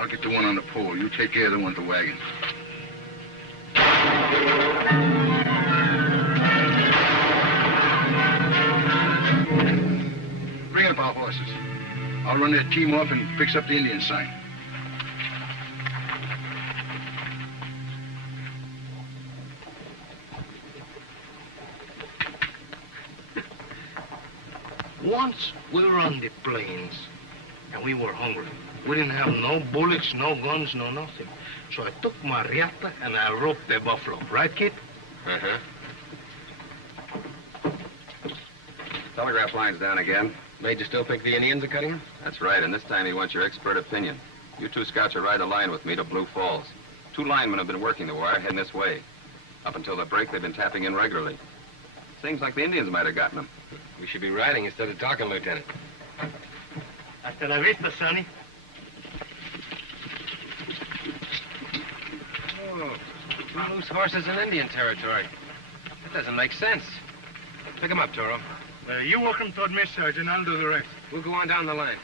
I'll get the one on the pole. You take care of the one at the wagon. Bring up our horses. I'll run that team off and fix up the Indian sign. Once we were on the plains, and we were hungry. We didn't have no bullets, no guns, no nothing. So I took my riata and I roped the buffalo. Right, Kit? Uh-huh. Telegraph line's down again. Major still think the Indians are cutting him? That's right, and this time he wants your expert opinion. You two scouts are ride the line with me to Blue Falls. 2 linemen have been working the wire heading this way. Up until the break, they've been tapping in regularly. Seems like the Indians might have gotten them. We should be riding instead of talking, Lieutenant. Hasta la vista, Sonny. Oh, 2 loose horses in Indian territory. That doesn't make sense. Pick them up, Toro. You walk them toward me, Sergeant. I'll do the rest. We'll go on down the line.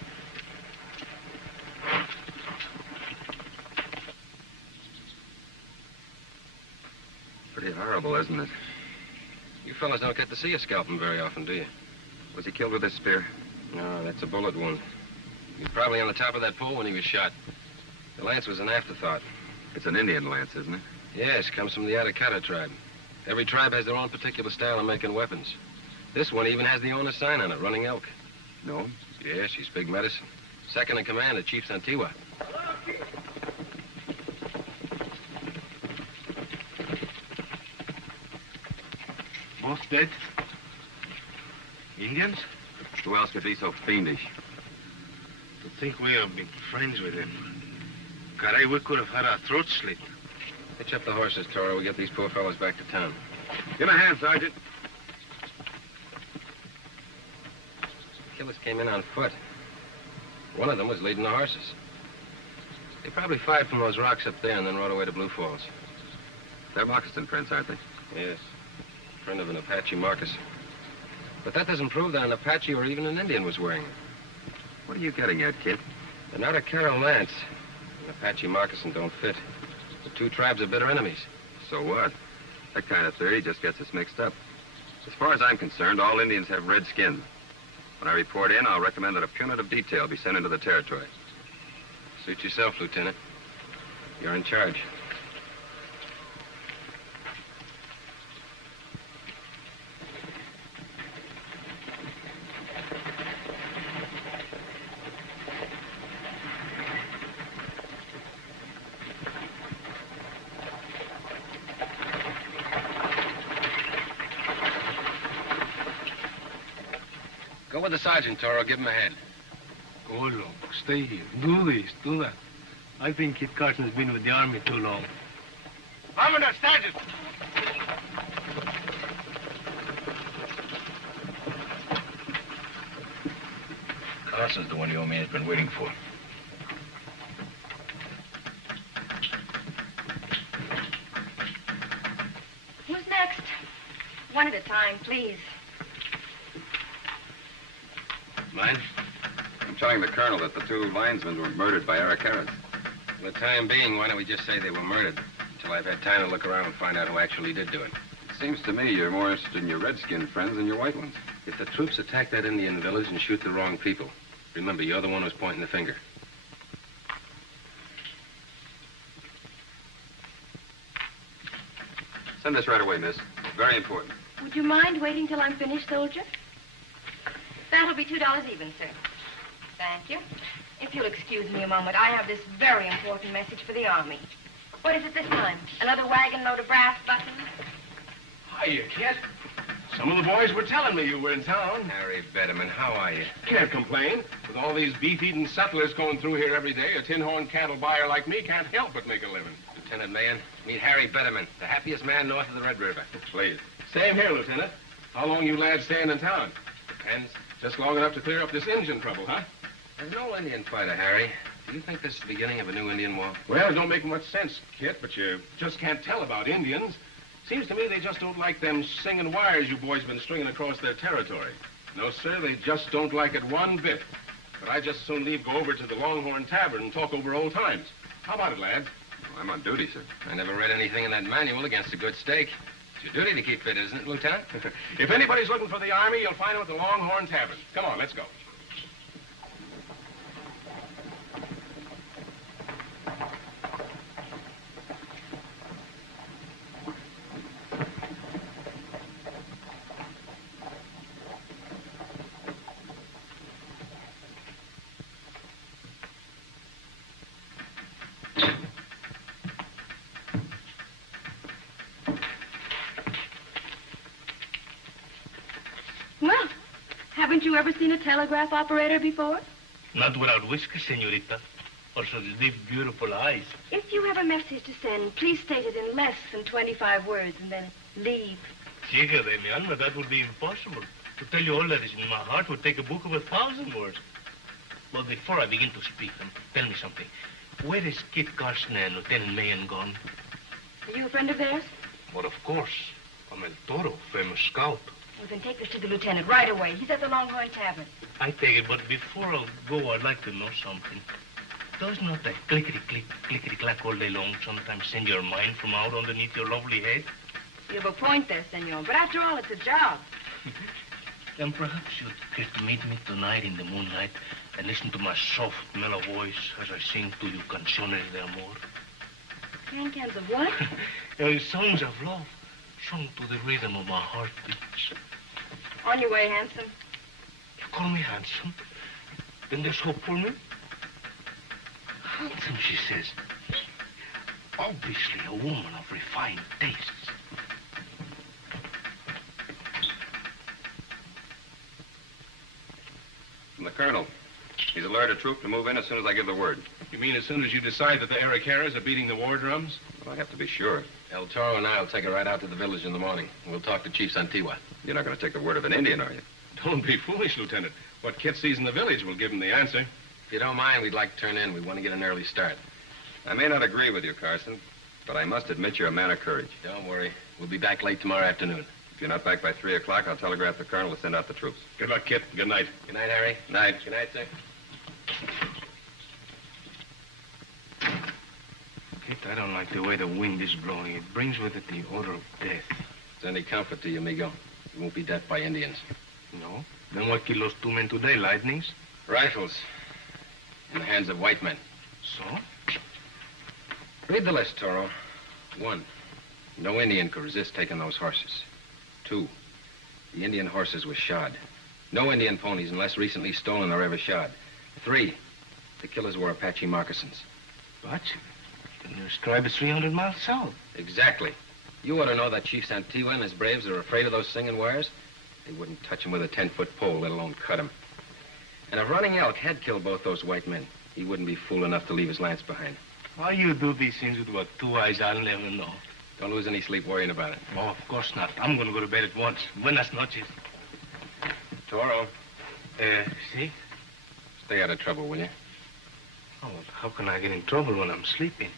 Pretty horrible, isn't it? You fellas don't get to see a scalping very often, do you? Was he killed with his spear? No, that's a bullet wound. He was probably on the top of that pole when he was shot. The lance was an afterthought. It's an Indian lance, isn't it? Yes, comes from the Atacata tribe. Every tribe has their own particular style of making weapons. This one even has the owner's sign on it, running elk. No? Yeah, she's big medicine. Second in command of Chief Santiwa. Both dead? Indians? Who else could be so fiendish? To think we have been friends with him. Caray, we could have had our throats slit. Hitch up the horses, Toro. We get these poor fellas back to town. Give him a hand, Sergeant. Killers came in on foot. One of them was leading the horses. They probably fired from those rocks up there and then rode away to Blue Falls. They're moccasin prints, aren't they? Yes. Print of an Apache moccasin. But that doesn't prove that an Apache or even an Indian was wearing them. What are you getting at, kid? They're not a Carol lance. An Apache moccasin don't fit. The 2 tribes are bitter enemies. So what? That kind of theory just gets us mixed up. As far as I'm concerned, all Indians have red skins. When I report in, I'll recommend that a punitive detail be sent into the territory. Suit yourself, Lieutenant. You're in charge. Go with the sergeant, Toro. Give him a hand. Go along. Stay here. Do this. Do that. I think Kit Carson has been with the army too long. Commander, Sergeant! Carson's the one your man's been waiting for. Who's next? One at a time, please. Mine? I'm telling the colonel that the 2 linesmen were murdered by Arakaras. For the time being, why don't we just say they were murdered until I've had time to look around and find out who actually did do it. It seems to me you're more interested in your red-skinned friends than your white ones. If the troops attack that Indian village and shoot the wrong people, remember, you're the one who's pointing the finger. Send this right away, miss. Very important. Would you mind waiting till I'm finished, soldier? That'll be $2 even, sir. Thank you. If you'll excuse me a moment, I have this very important message for the Army. What is it this time? Another wagon load of brass buttons? Hiya, Kit. Some of the boys were telling me you were in town. Harry Betterman, how are you? Can't complain. With all these beef-eating settlers going through here every day, a tin-horn cattle buyer like me can't help but make a living. Lieutenant Mahan, meet Harry Betterman, the happiest man north of the Red River. Please. Same here, Lieutenant. How long you lads staying in town? Depends. Just long enough to clear up this Indian trouble, huh? There's no Indian fighter, Harry. Do you think this is the beginning of a new Indian war? Well, it don't make much sense, Kit, but you just can't tell about Indians. Seems to me they just don't like them singing wires you boys been stringing across their territory. No, sir, they just don't like it one bit. But I'd just as soon leave, go over to the Longhorn Tavern and talk over old times. How about it, lads? Well, I'm on duty, sir. I never read anything in that manual against a good steak. It's your duty to keep fit, isn't it, Lieutenant? If anybody's looking for the Army, you'll find them at the Longhorn Tavern. Come on, let's go. Well, haven't you ever seen a telegraph operator before? Not without whiskers, senorita. Also the deep, beautiful eyes. If you have a message to send, please state it in less than 25 words and then leave. Chica de mi alma, that would be impossible. To tell you all that is in my heart would take a book of 1,000 words. But before I begin to speak, tell me something. Where is Kit Carson and Lieutenant Mayen gone? Are you a friend of theirs? Well, of course. I'm El Toro, famous scout. Well, then take this to the lieutenant right away. He's at the Longhorn Tavern. I take it, but before I go, I'd like to know something. Does not that clickety-click, clickety-clack all day long sometimes send your mind from out underneath your lovely head? You have a point there, senor. But after all, it's a job. Then perhaps you'd care to meet me tonight in the moonlight and listen to my soft, mellow voice as I sing to you canciones de amor. Can-cans of what? Songs of love, sung to the rhythm of my heartbeats. On your way, handsome. You call me handsome? Then there's hope for me? Handsome, she says. Obviously a woman of refined tastes. From the colonel. He's alerted a troop to move in as soon as I give the word. You mean as soon as you decide that the Araucaras are beating the war drums? Well, I have to be sure. El Toro and I'll take her right out to the village in the morning. We'll talk to Chief Santigua. You're not going to take the word of an Indian, are you? Don't be foolish, Lieutenant. What Kit sees in the village will give him the answer. If you don't mind, we'd like to turn in. We want to get an early start. I may not agree with you, Carson, but I must admit you're a man of courage. Don't worry. We'll be back late tomorrow afternoon. If you're not back by 3 o'clock, I'll telegraph the colonel to send out the troops. Good luck, Kit. Good night. Good night, Harry. Night. Good night, sir. Kit, I don't like the way the wind is blowing. It brings with it the odor of death. If it's any comfort to you, amigo, you won't be death by Indians. No? Then what killed those 2 men today? Lightnings? Rifles. In the hands of white men. So? Read the list, Toro. 1, no Indian could resist taking those horses. 2, the Indian horses were shod. No Indian ponies unless recently stolen or ever shod. 3, the killers wore Apache moccasins. Apache? Then your tribe is 300 miles south. Exactly. You ought to know that Chief Santigua and his braves are afraid of those singing wires. They wouldn't touch him with a 10-foot pole, let alone cut him. And if Running Elk had killed both those white men, he wouldn't be fool enough to leave his lance behind. Why you do these things with what 2 eyes? I'll never know. Don't lose any sleep worrying about it. Oh, of course not. I'm going to go to bed at once. Buenas noches. Toro, See? stay out of trouble, will you? Oh, well, how can I get in trouble when I'm sleeping?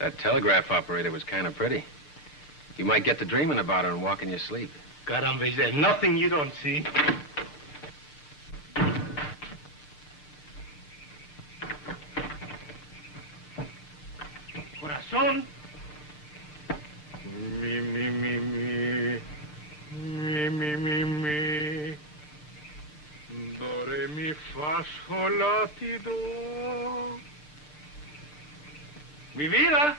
That telegraph operator was kind of pretty. You might get to dreaming about her and walk in your sleep. Caramba, is there nothing you don't see? Corazón. Mi. Do, re, mi, fa, sol, la, ti, do. Mi vida.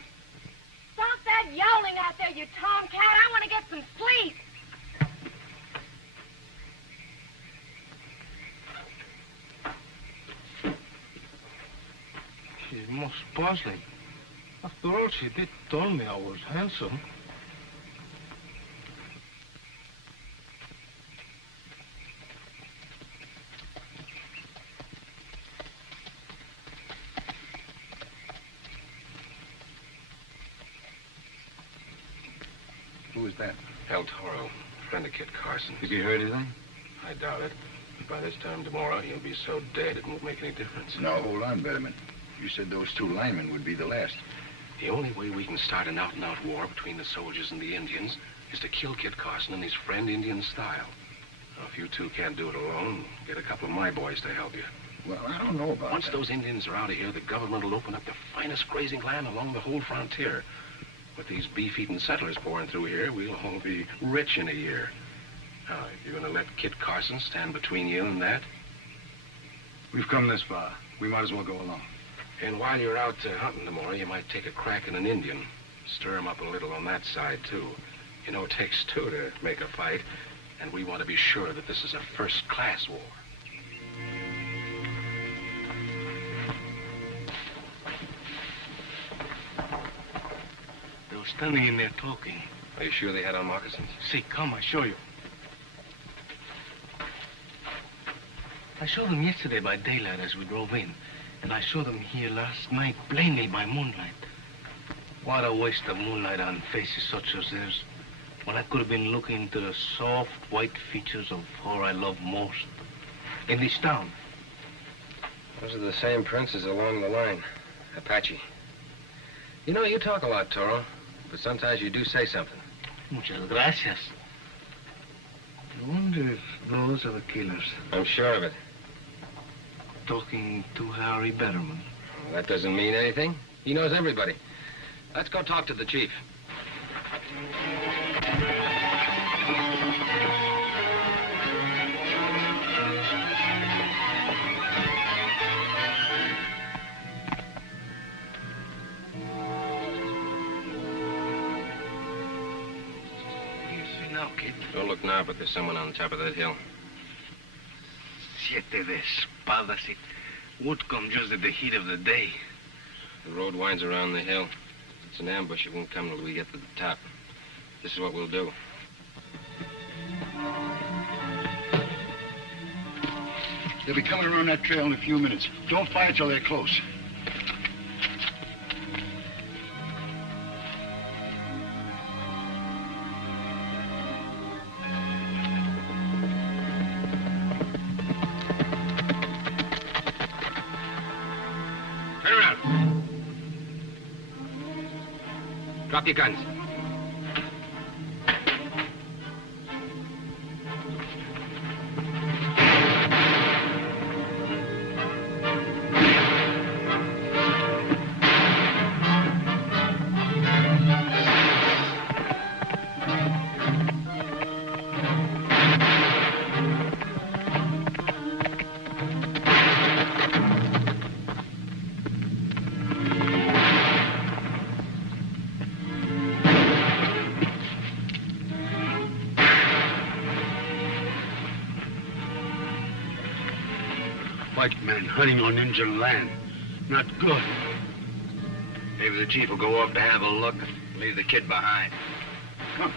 Stop that yowling out there, you tomcat. I want to get some sleep. She's most puzzling. After all, she did tell me I was handsome. Who was that? El Toro, friend of Kit Carson. Have you heard anything? I doubt it. By this time tomorrow, he'll be so dead it won't make any difference. No, hold on, Betterman. You said those 2 linemen would be the last. The only way we can start an out-and-out war between the soldiers and the Indians is to kill Kit Carson and his friend Indian style. Now, if you 2 can't do it alone, get a couple of my boys to help you. Well, I don't know about Once that. those Indians are out of here, the government will open up the finest grazing land along the whole frontier. With these beef-eating settlers pouring through here, we'll all be rich in a year. Now, you're going to let Kit Carson stand between you and that? We've come this far. We might as well go along. And while you're out hunting tomorrow, you might take a crack at an Indian. Stir him up a little on that side, too. You know, it takes two to make a fight, and we want to be sure that this is a first-class war. They were standing in there talking. Are you sure they had on moccasins? See, come, I show you. I saw them yesterday by daylight as we drove in, and I saw them here last night plainly by moonlight. What a waste of moonlight on faces such as theirs, when I could have been looking into the soft, white features of her I love most in this town. Those are the same princes along the line. Apache. You know, you talk a lot, Toro, but sometimes you do say something. Muchas gracias. I wonder if those are the killers. I'm sure of it. Talking to Harry Betterman. Well, that doesn't mean anything. He knows everybody. Let's go talk to the chief. What do you see now, kid? Don't look now, but there's someone on the top of that hill. Siete de espadas. It would come just at the heat of the day. The road winds around the hill. It's an ambush. It won't come till we get to the top. This is what we'll do. They'll be coming around that trail in a few minutes. Don't fire till they're close. Turn around. Drop your guns. White men hunting on Indian land. Not good. Maybe the chief will go off to have a look and leave the kid behind. Come.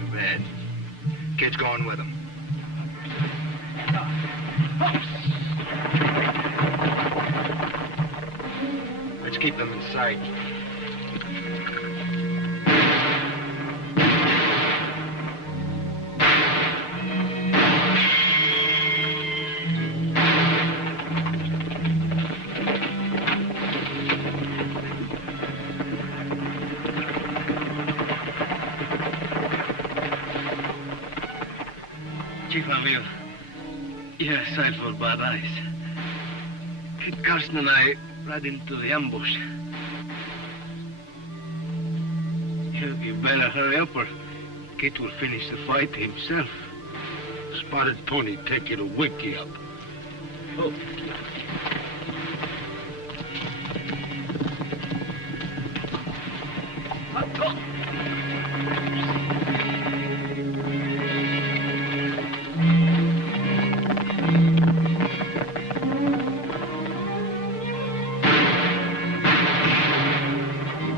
Too bad. Kid's going with him. Let's keep them in sight. Chief Amigo, you're a sight for bad eyes. Kit Carson and I ride into the ambush. You better hurry up or Kit will finish the fight himself. Spotted pony take you to wake you up. Oh.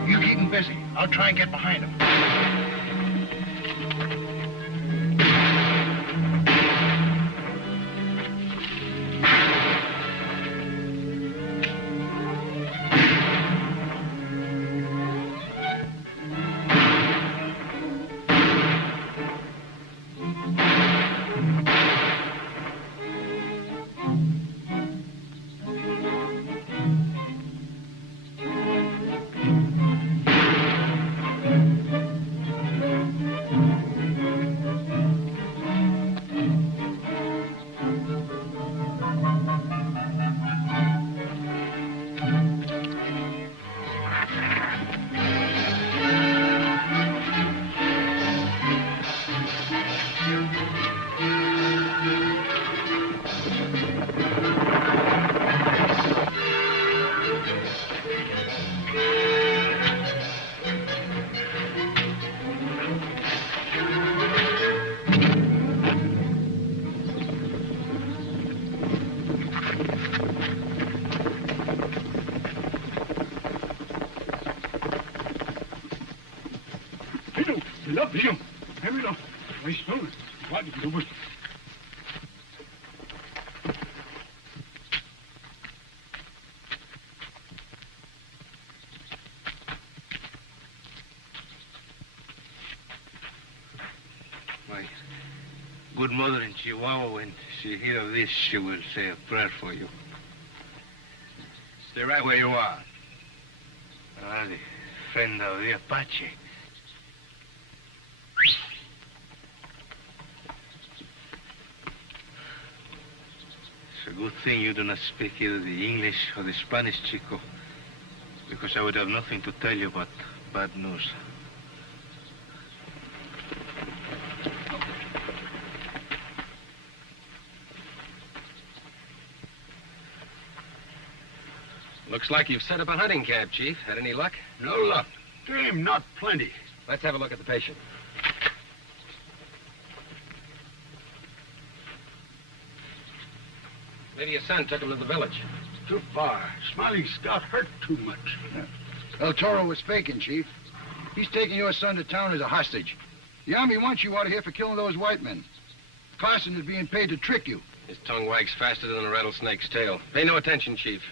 You keep him busy. I'll try and get behind him. Vision. Here we go. Wait, slow. What? My good mother in Chihuahua, when she hears of this, she will say a prayer for you. Stay right where you are. The friend of the Apache. It's a good thing you do not speak either the English or the Spanish, Chico, because I would have nothing to tell you but bad news. Looks like you've set up a hunting camp, Chief. Had any luck? No luck. Game, not plenty. Let's have a look at the patient. Maybe your son took him to the village. Too far. Smiley's got hurt too much. El Toro was faking, Chief. He's taking your son to town as a hostage. The Army wants you out of here for killing those white men. Carson is being paid to trick you. His tongue wags faster than a rattlesnake's tail. Pay no attention, Chief.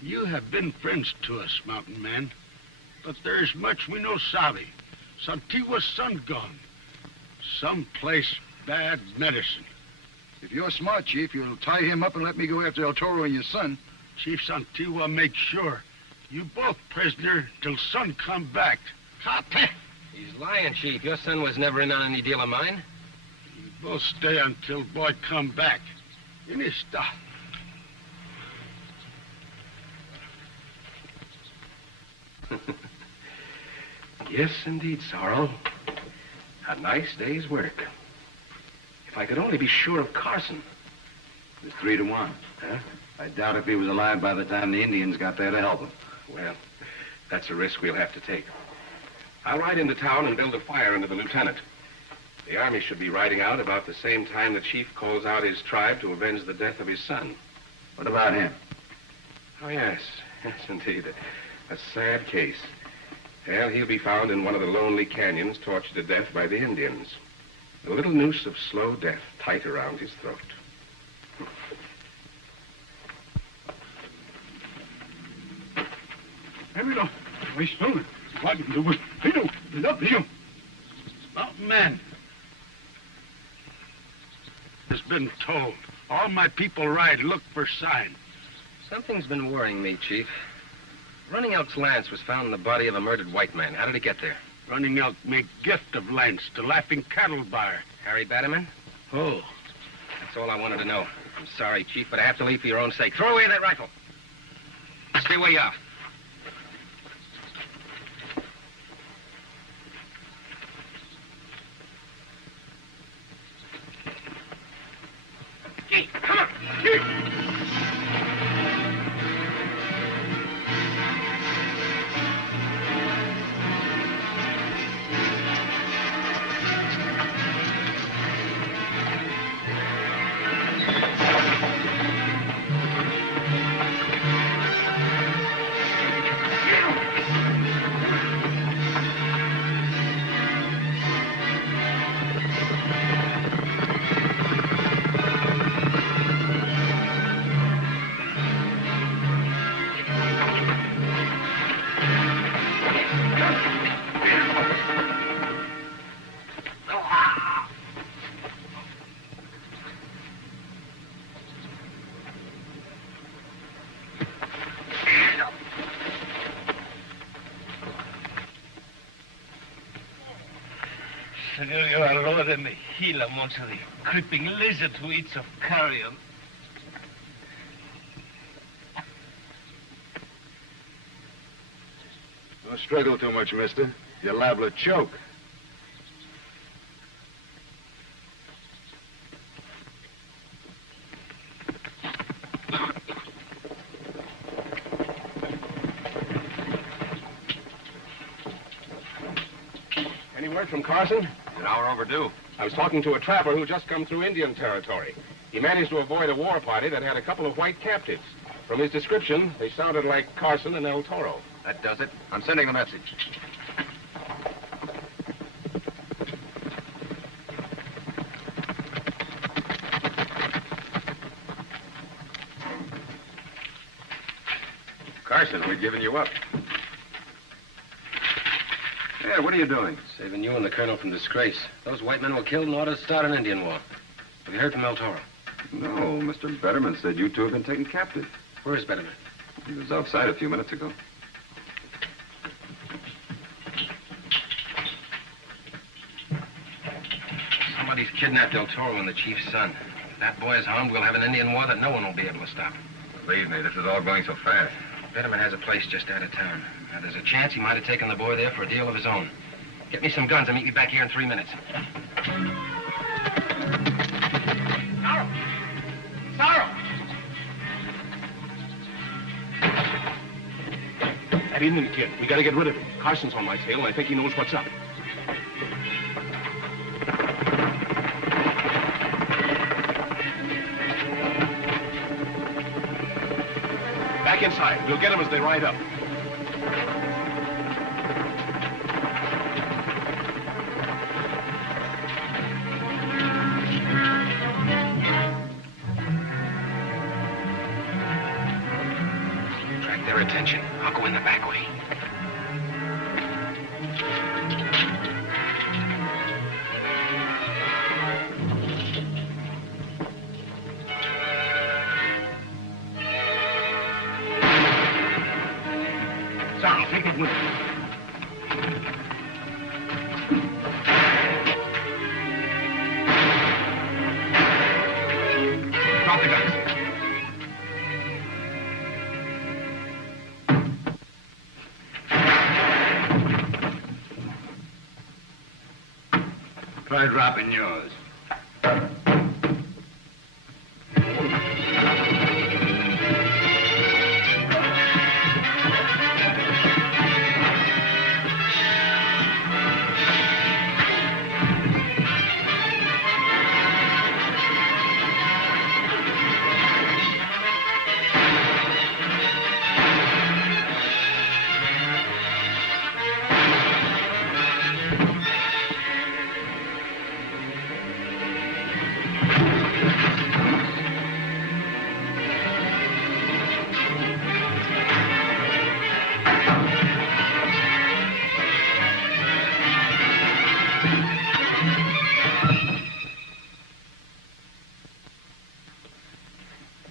You have been friends to us, mountain man. But there's much we no sabe. Santiago's son gone. Someplace bad medicine. If you're smart, Chief, you'll tie him up and let me go after El Toro and your son. Chief Santigua make sure. You both prisoner till son come back. Cate. He's lying, Chief. Your son was never in on any deal of mine. You both stay until boy come back. In his stuff. Yes, indeed, Sorrel. A nice day's work. If I could only be sure of Carson. It's 3-1. Huh? I doubt if he was alive by the time the Indians got there to help him. Well, that's a risk we'll have to take. I'll ride into town and build a fire under the lieutenant. The Army should be riding out about the same time the chief calls out his tribe to avenge the death of his son. What about him? Oh, yes. Yes, indeed. A sad case. Well, he'll be found in one of the lonely canyons, tortured to death by the Indians. A little noose of slow death tight around his throat. Here we go. Wait, slow. What? Mountain man. Has been told. All my people ride, look for sign. Something's been worrying me, Chief. Running Elk's lance was found in the body of a murdered white man. How did it get there? Running Elk make gift of lance to Laughing Cattle Bar. Harry Batterman? Oh. That's all I wanted to know. I'm sorry, Chief, but I have to leave for your own sake. Throw away that rifle. Stay where you are. Hey, come on. Senor, you are lower than the hill amongst the creeping lizards who eats of carrion. Don't struggle too much, mister. You're liable to choke. Any word from Carson? An hour overdue. I was talking to a trapper who just come through Indian territory. He managed to avoid a war party that had a couple of white captives. From his description, they sounded like Carson and El Toro. That does it. I'm sending the message. Carson. We'd given you up. Yeah, what are you doing? Saving you and the colonel from disgrace. Those white men were killed in order to start an Indian war. Have you heard from El Toro? No, Mr. Betterman said you two have been taken captive. Where is Betterman? He was outside a few minutes ago. Somebody's kidnapped El Toro and the chief's son. If that boy is harmed, we'll have an Indian war that no one will be able to stop. Believe me, this is all going so fast. Betterman has a place just out of town. Now, there's a chance he might have taken the boy there for a deal of his own. Get me some guns and meet me back here in 3 minutes. Sorrow! That Indian kid. We gotta get rid of him. Carson's on my tail, and I think he knows what's up. Back inside. We'll get them as they ride up. Attract their attention. I'll go in the back way. Sorrow, take it with you. Drop the guns. Try dropping yours.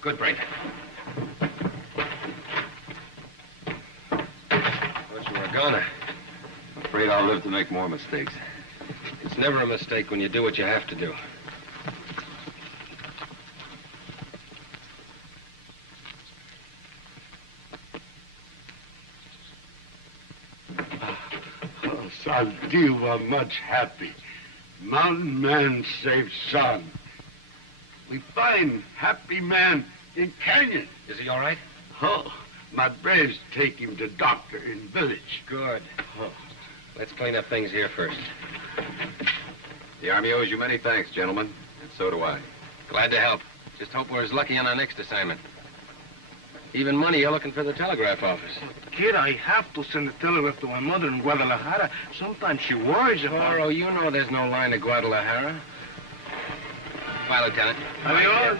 Good break. Thought you were a goner. I'm afraid I'll live to make more mistakes. It's never a mistake when you do what you have to do. Oh, Santi were much happy. Mountain man saved son. We find happy man in canyon. Is he all right? Oh, my braves take him to doctor in village. Good. Oh. Let's clean up things here first. The Army owes you many thanks, gentlemen, and so do I. Glad to help. Just hope we're as lucky on our next assignment. Even money, you're looking for the telegraph office. Kid, I have to send a telegraph to my mother in Guadalajara. Sometimes she worries about... Toro, you know there's no line to Guadalajara. Bye, Lieutenant. Adios.